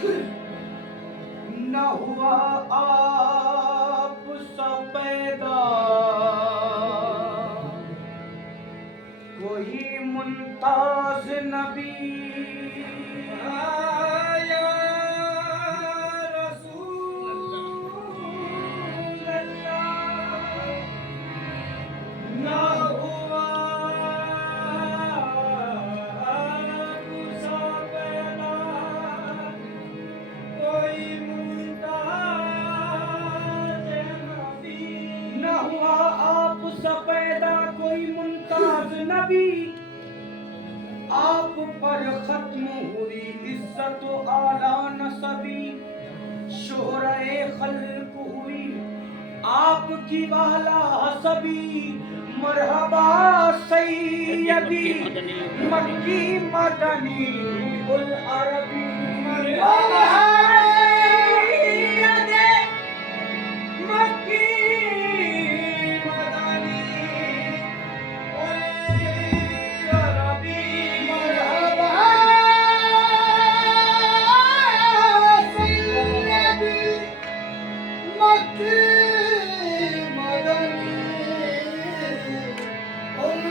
न हुआ आप सा पैदा कोई मुमताज नबी। या रसूल अल्लाह, न हुआ आप सा पैदा कोई मुमताज नबी। न हुआ आप सा पैदा कोई मुमताज नबी। आप पर खत्म हुई इज्जत आला नसबी। शोहरे खल्क हुई आपकी वाला हसबी। मरहबा सैयदी मक्की मदनी उल अरबी। मरहबा सैयदी मक्की मदनी उल अरबी। मरहबा सैयदी मक्की मदनी उल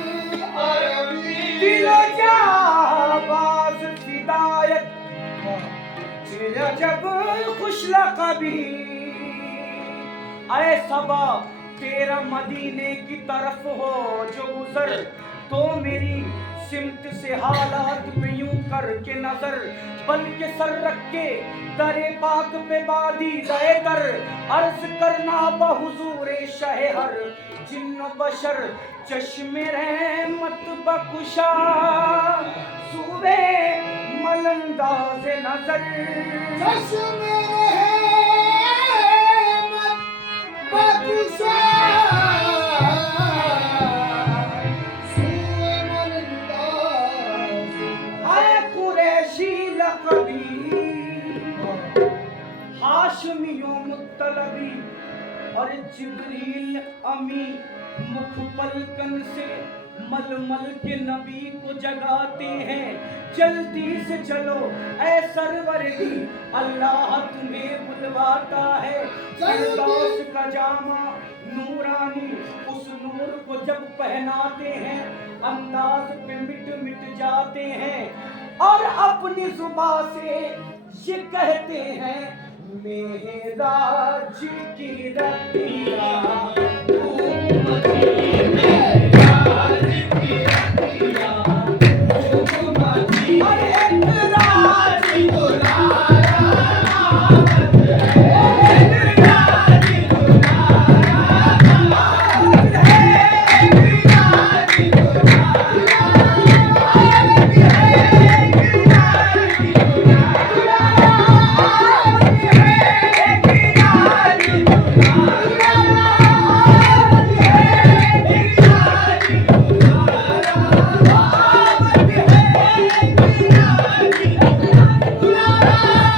अरबी। दिलो जाबाज फिदायत तेरा जब खुश लक़बी। ऐ सबा तेरा मदीने की तरफ हो जो गुजर, तो मेरी सिमत से हालात पे यूं करके नजर। बल्कि सर रख के दरे पाक पे बादी दए कर। अर्ज करना बहुजूरे शहर जिन्न बशर। चश्मे रहमत बकुशा सूबे मलंदाज नजर। चश्मे रहमत बकुशा सूबे मलंदाज। हाय कुरैशी लक़बी हाशमियों मुत्तलबी। और जिब्रील अमी मुख पलकन से मलमल के नबी को जगाते हैं। जल्दी से चलो ऐ सरवरदी अल्लाह तुम्हें बुलवाता है। फिरदौस का जामा नूरानी उस नूर को जब पहनाते हैं, अंदाज पे मिट मिट जाते हैं। और अपनी जुबान से ये कहते हैं मेराज की रतिया मेराज की रतिया और एक राज दुलारा एक राज दुलारा है। एक राज दुलारा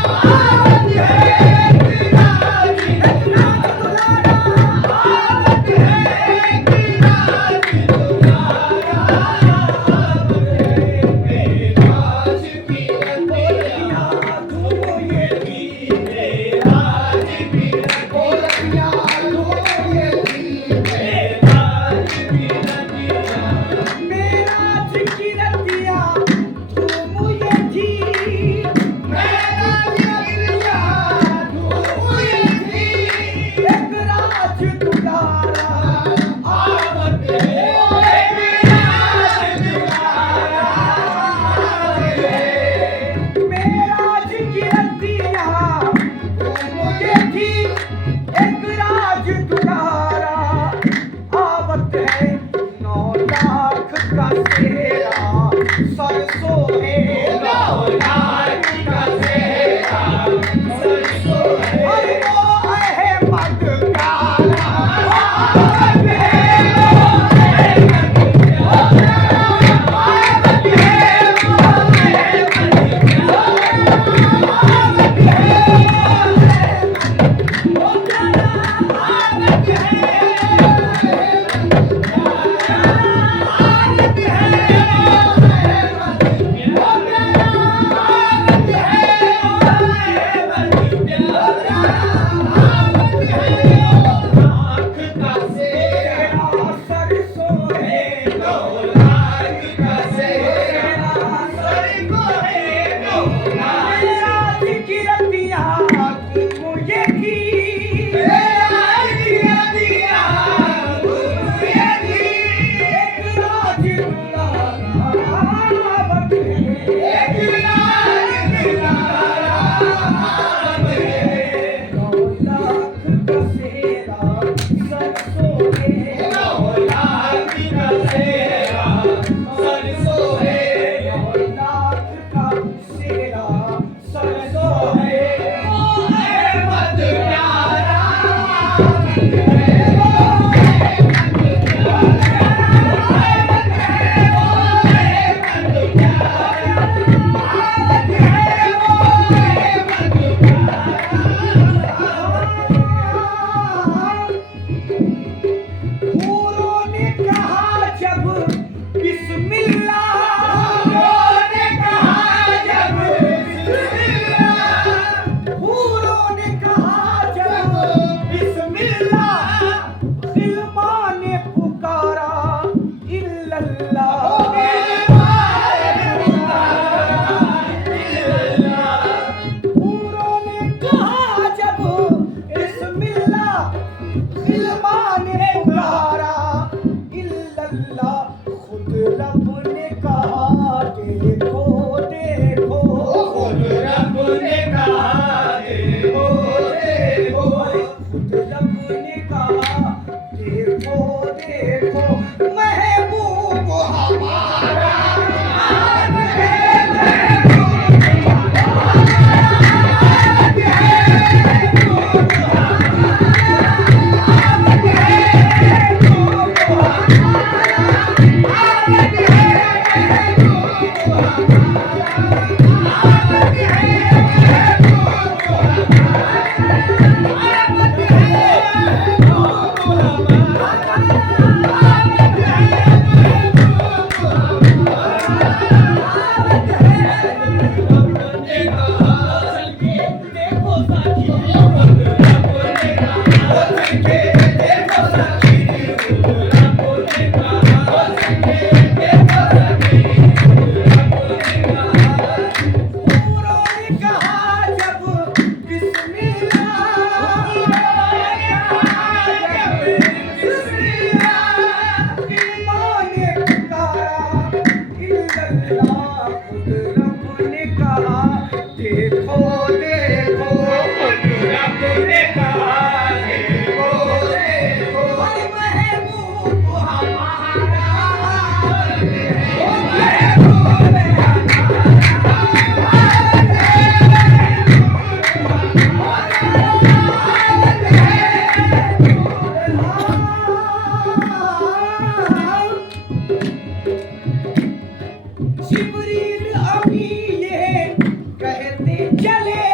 चले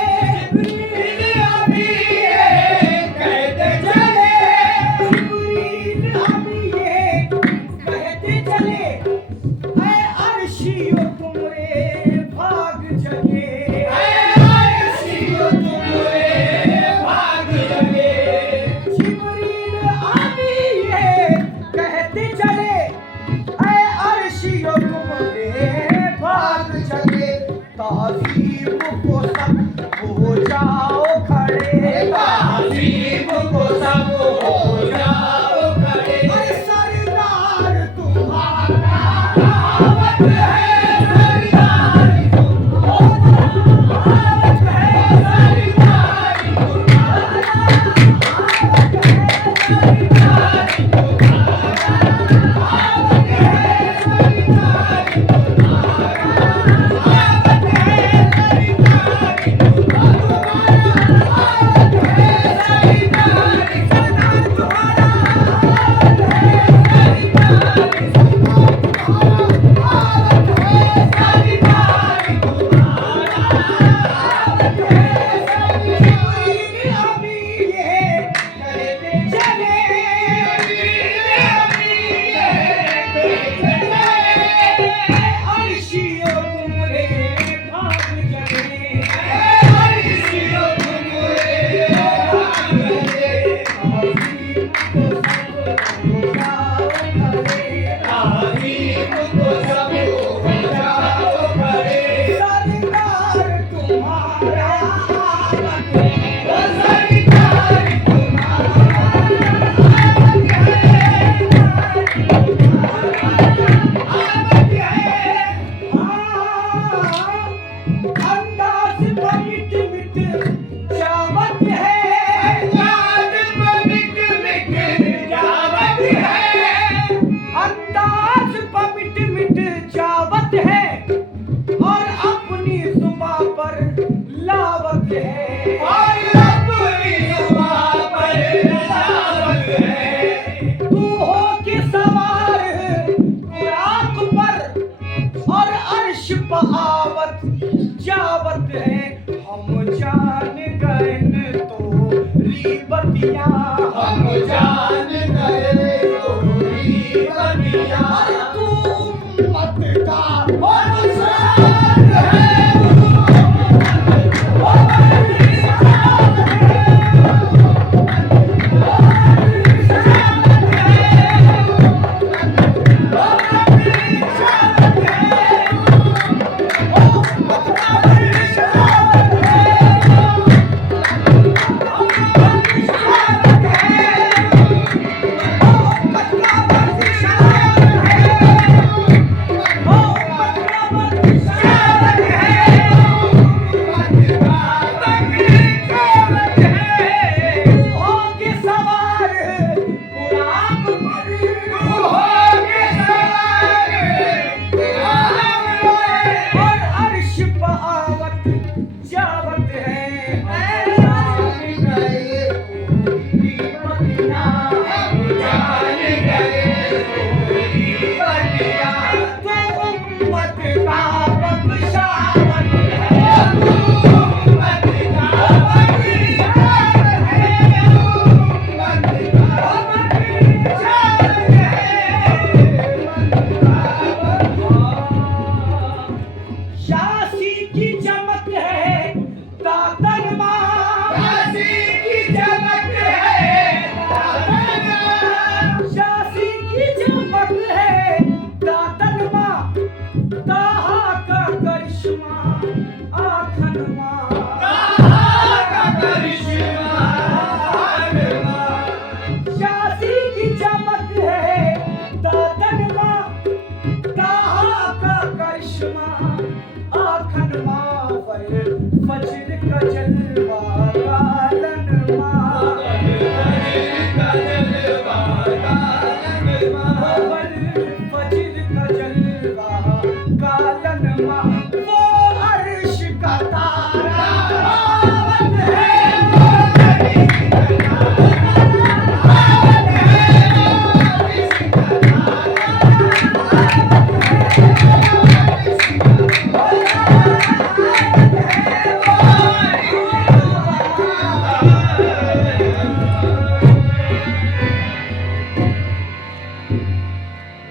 जिब्रील अभी ये कहते चले, जिब्रील अभी ये कहते चले, ऐ अर्शियो तुमरे भाग जगे, ऐ अर्शियो तुमरे भाग जगे। जिब्रील अभी ये कहते चले, ऐ अर्शियो तुमरे भाग जगे, ताज़ीम को सब हो जाओ खड़े, ताज़ीम को सब हो जाओ खड़े। अरे सरदार तुम्हारा आवत है सरदार तुम्हारा, आवत है सरदार तुम्हारा, आवत है सरदार तुम्हारा, आवत है सरदार तुम्हारा, आवत है सरदार तुम्हारा, आवत है सरदार तुम्हारा, आवत है सरदार अंदाज मिट मिट जावत है, अंदाज मिट मिट जावत है, और अपनी जुबां पर लावत है, तू हो के सवार बुराक पर, और अर्श पर आवत जावत है, हम जान गए न तो रीबतियां, हम जान